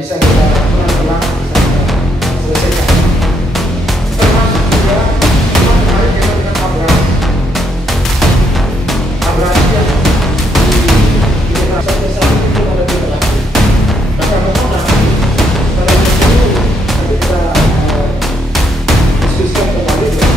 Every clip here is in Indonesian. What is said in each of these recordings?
bisa kita pelan-pelan bisa kita selesaikan. Termasuk juga kemarin kita dengan abrasi yang di rasa desa itu ada beberapa. Maka bagaimana pada waktu itu nanti kita diskusikan kembali ya.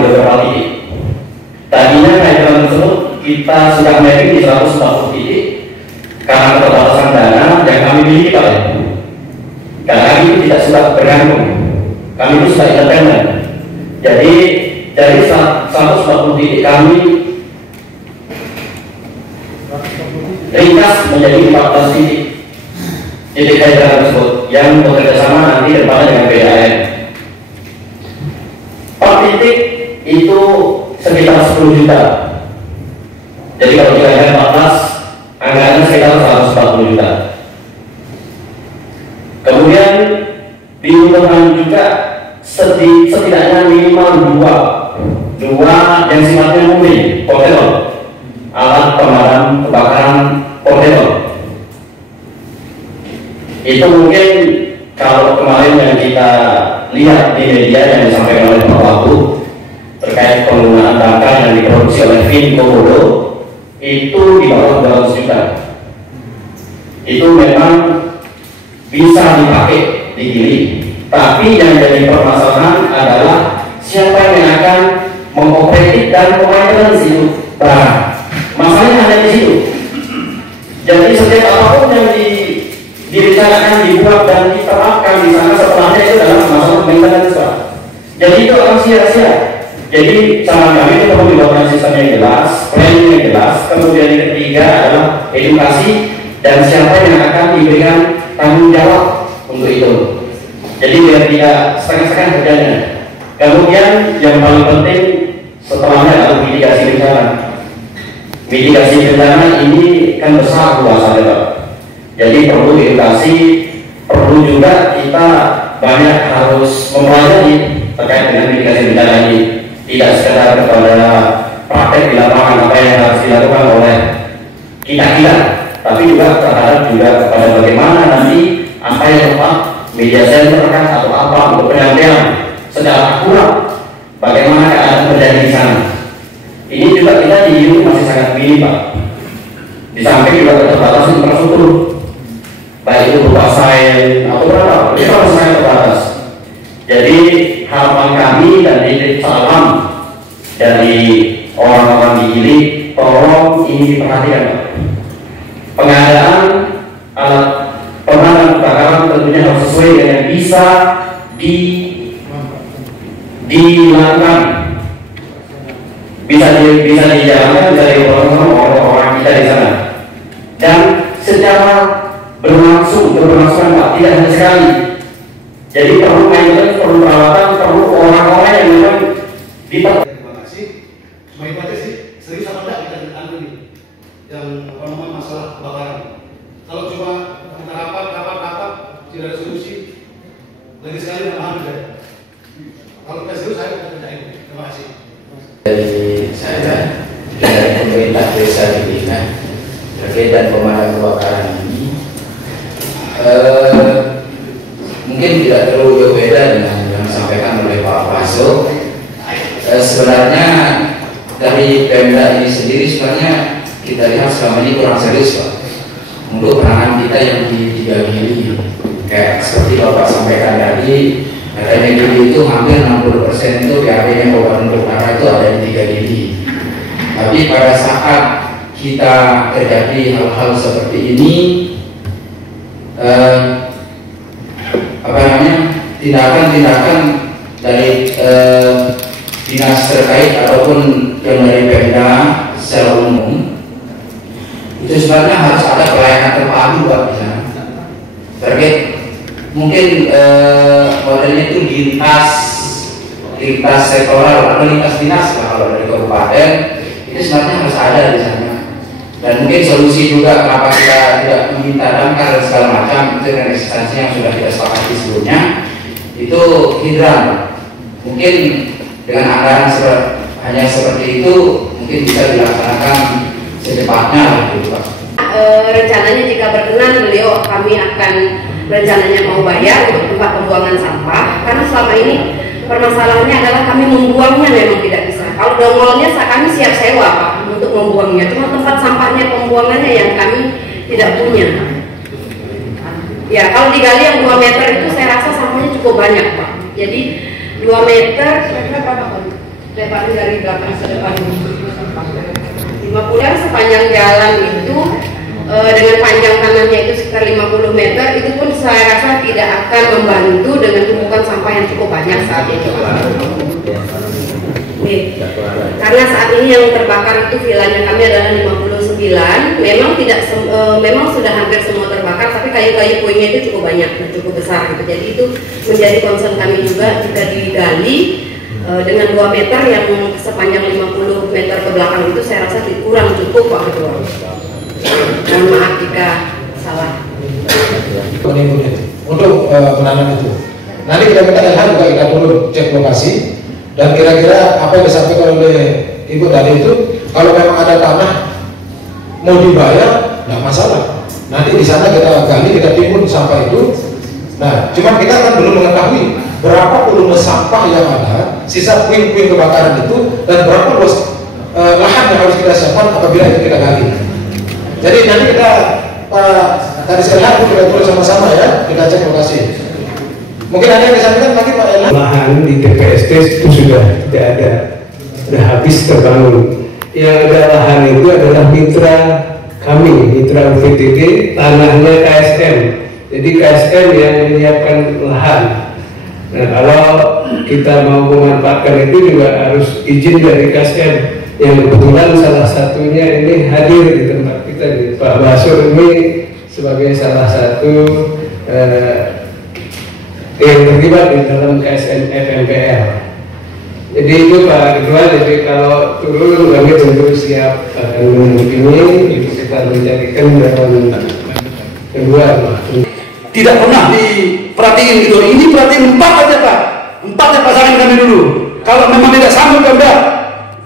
Beberapa titik. Tadinya kajian tersebut kita sudah mapping di 140 titik karena keterbatasan dana yang kami miliki Pak. Karena kami itu tidak sudah bergantung, kami itu sudah independen. Jadi dari 140 titik kami ringkas menjadi 14 titik kajian tersebut yang bekerjasama nanti depannya dengan BDAN. Per titik itu sekitar 10 juta. Jadi kalau kita lihat 14, anggarannya sekitar 140 juta. Kemudian dibutuhkan juga setidaknya minimal dua yang sifatnya murni, portable, alat pemadam kebakaran portable. Itu mungkin kalau kemarin yang kita lihat di media yang disampaikan oleh Pak Wagub terkait penggunaan bangkai yang diproduksi oleh Vin Komodo itu di bawah 200 juta. Itu memang bisa dipakai di Gili, tapi yang jadi permasalahan adalah siapa yang akan mengoperasi dan memaintenance itu barang. Masalahnya ada di situ. Jadi setiap apapun yang direncanakan, dibuat dan diterapkan di sana setelahnya itu adalah masalah maintenance. Jadi itu akan sia-sia. Jadi cara kami itu perlu dibuatkan sistem yang jelas, planning yang jelas. Kemudian yang ketiga adalah edukasi dan siapa yang akan diberikan tanggung jawab untuk itu. Jadi biar tidak setengah-setengah kerjanya. Kemudian yang paling penting setelahnya adalah mitigasi bencana. Mitigasi bencana ini kan besar luasannya Pak. Jadi perlu edukasi, perlu juga kita banyak harus mempelajari terkait dengan mitigasi bencana ini. Tidak sekedar kepada praktek di lapangan apa yang harus dilakukan oleh kita, tapi juga terhadap juga kepada bagaimana nanti apa yang tepat media center kan atau apa untuk penyampaian secara akurat bagaimana keadaan terjadi di sana. Ini juga kita di IU masih sangat minim Pak. Di samping juga keterbatasan infrastruktur, baik itu berupa sains atau berapa, itu masih sangat terbatas. Jadi harapan kami dan titip salam dari orang-orang di Gili, tolong ini diperhatikan Pak. Pengadaan alat pemadam kebakaran tentunya harus sesuai dengan yang bisa dilakukan, bisa dijalankan, bisa dilakukan oleh orang kita di sana. Dan secara berlangsung Pak, tidak hanya sekali. Jadi perlu maintenance, perlu perawatan, perlu orang-orang yang memang diperlukan. Terima kasih. Cuma itu aja sih. Serius apa enggak kita anu ini? Yang masalah kebakaran. Kalau cuma kita rapat, tidak ada solusi. Lagi sekali memahami saya. Kalau kita serius saya akan kerjain. Terima kasih. Dari saya dari pemerintah desa Gili terkait dan pemadam kebakaran ini. Mungkin tidak terlalu jauh beda dengan yang disampaikan oleh Pak Praso. Sebenarnya dari Pemda ini sendiri sebenarnya kita lihat selama ini kurang serius Pak untuk penanganan kita yang di 3 Gili. Kayak seperti Bapak sampaikan tadi, katanya Gili itu hampir 60% itu PHP-nya Kabupaten Utara itu ada di 3 Gili. Tapi pada saat kita terjadi hal-hal seperti ini, tindakan-tindakan dari dinas terkait ataupun yang dari Pemda secara umum itu sebenarnya harus ada pelayanan terpadu Pak di sana. Terkait mungkin modelnya itu lintas lintas sektoral atau lintas dinas kalau dari kabupaten itu sebenarnya harus ada di sana. Dan mungkin solusi juga kenapa kita tidak meminta damkar dan segala macam itu dengan instansi yang sudah kita sepakati sebelumnya itu hidran. Mungkin dengan anggaran hanya seperti itu mungkin bisa dilaksanakan secepatnya lah gitu Pak. Rencananya jika berkenan beliau kami akan rencananya mau bayar untuk tempat pembuangan sampah karena selama ini permasalahannya adalah kami membuangnya memang tidak bisa. Kalau dongolnya kami siap sewa Pak untuk membuangnya, cuma tempat sampahnya pembuangannya yang kami tidak punya. Ya kalau digali yang 2 meter itu saya rasa sampahnya cukup banyak Pak. Jadi 2 meter lebarnya dari belakang ke depan 50 sepanjang jalan itu dengan panjang kanannya itu sekitar 50 meter itu pun saya rasa tidak akan membantu dengan tumpukan sampah yang cukup banyak saat ini. Karena saat ini yang terbakar itu vilanya kami adalah 59, memang sudah hampir semua terbakar, tapi kayu-kayu puingnya itu cukup banyak, cukup besar gitu. Jadi itu menjadi concern kami juga jika digali dengan 2 meter yang sepanjang 50 meter ke belakang itu saya rasa kurang cukup Pak Ketua. Mohon maaf jika salah. Untuk penanganan itu. Nanti kita minta LH juga kita turun cek lokasi dan kira-kira apa yang disampaikan oleh Ibu tadi itu kalau memang ada tanah mau dibayar nggak masalah. Nanti di sana kita gali, kita timbun sampah itu. Nah, cuma kita kan belum mengetahui berapa volume sampah yang ada, sisa puing-puing kebakaran itu, dan berapa luas lahan yang harus kita siapkan apabila itu kita gali. Jadi nanti kita tadi sekali kita turun sama-sama ya, kita cek lokasi. Mungkin ada yang disampaikan lagi Pak Ella. Lahan di TPST itu sudah tidak ada, sudah habis terbangun. Yang ada lahan itu adalah mitra kami, mitra UVTT, tanahnya KSM. Jadi KSM yang menyiapkan lahan. Nah kalau kita mau memanfaatkan itu juga harus izin dari KSM. Yang kebetulan salah satunya ini hadir di tempat kita, Pak Basur ini sebagai salah satu yang terlibat di dalam KSN FMPL. Jadi itu Pak Ketua, jadi kalau turun kami tentu siap akan mendampingi, itu kita mencarikan dalam kedua. Tidak pernah diperhatiin gitu. Ini perhatiin 4 aja Pak. 4 yang pasangan kami dulu. Kalau memang tidak sanggup Pemda,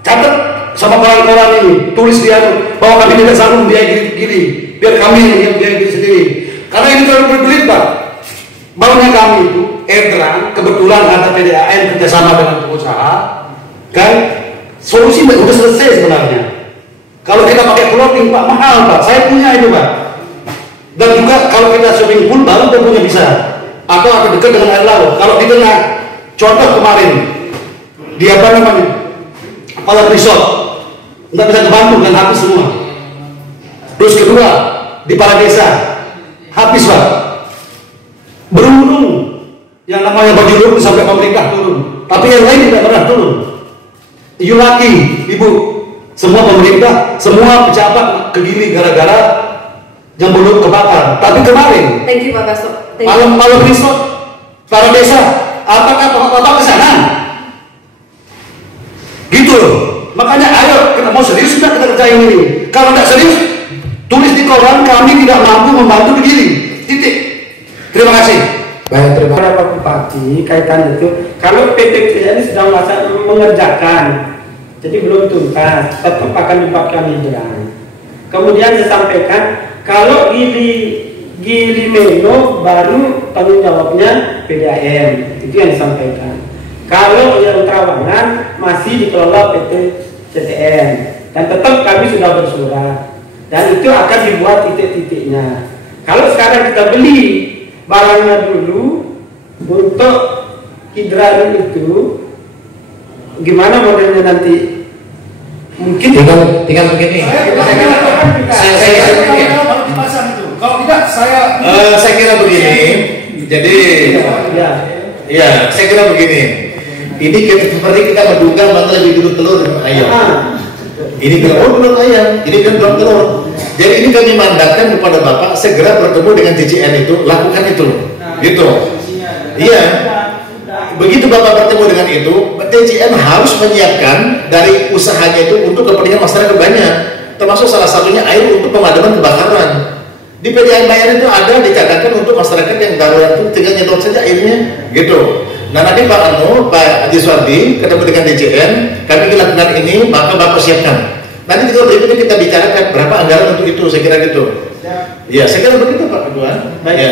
catat sama koran-koran ini, tulis dia bahwa kami tidak sanggup biaya gini, biar kami yang biaya gini sendiri. Karena ini terlalu berbelit Pak. Bangunnya kami itu Edran, kebetulan ada PDAM kerjasama dengan pengusaha, kan solusi sudah selesai sebenarnya. Kalau kita pakai floating Pak mahal Pak, saya punya itu Pak. Dan juga kalau kita swimming pool baru tentunya bisa, atau ada dekat dengan air laut. Kalau di tengah, contoh kemarin di apa namanya, Kepala Resort nggak bisa kebantu dan habis semua. Terus kedua di para desa habis Pak. Berundung yang namanya baju sampai pemerintah turun, tapi yang lain tidak pernah turun. You lagi Ibu, semua pemerintah, semua pejabat kegili gara-gara yang belum kebakar. Tapi kemarin, Thank you Pak Baso. malam resort para desa, apakah Bapak ke sana? Gitu loh. Makanya ayo kita mau serius kita kerjain ini. Kalau tidak serius, tulis di koran kami tidak mampu membantu begini. Titik. Terima kasih. Baik, terima kasih Pak Bupati. Kaitan itu, kalau PTPN sedang mengerjakan, jadi belum tuntas, tetap akan dibuatkan hidran. Kemudian disampaikan kalau gili meno baru tanggung jawabnya PDAM, itu yang disampaikan. Kalau yang Trawangan masih dikelola PT CTN, dan tetap kami sudah bersurat, dan itu akan dibuat titik-titiknya. Kalau sekarang kita beli barangnya dulu untuk hidran itu, gimana modelnya nanti? Mungkin tinggal begini. Kalau tidak saya kira begini. Jadi ya saya kira begini. Ini seperti kita menduga mana lebih dulu telur ayam. Ini belum ayam, ini belum telur. Jadi ini kami mandatkan kepada Bapak segera bertemu dengan DJN itu, lakukan itu, gitu. Iya. begitu Bapak bertemu dengan itu, DJN harus menyiapkan dari usahanya itu untuk kepentingan masyarakat banyak, termasuk salah satunya air untuk pemadaman kebakaran. Di PDAM Bayan itu ada dicatatkan untuk masyarakat yang darurat itu tinggal nyedot saja airnya, gitu. Nah nanti Pak Haji Suwardi ketemu dengan DJN, kami lakukan ini, maka Bapak siapkan. Nanti juga berikutnya kita bicarakan berapa anggaran untuk itu, saya kira gitu. Ya, saya kira begitu Pak Ketua. Baik. Ya.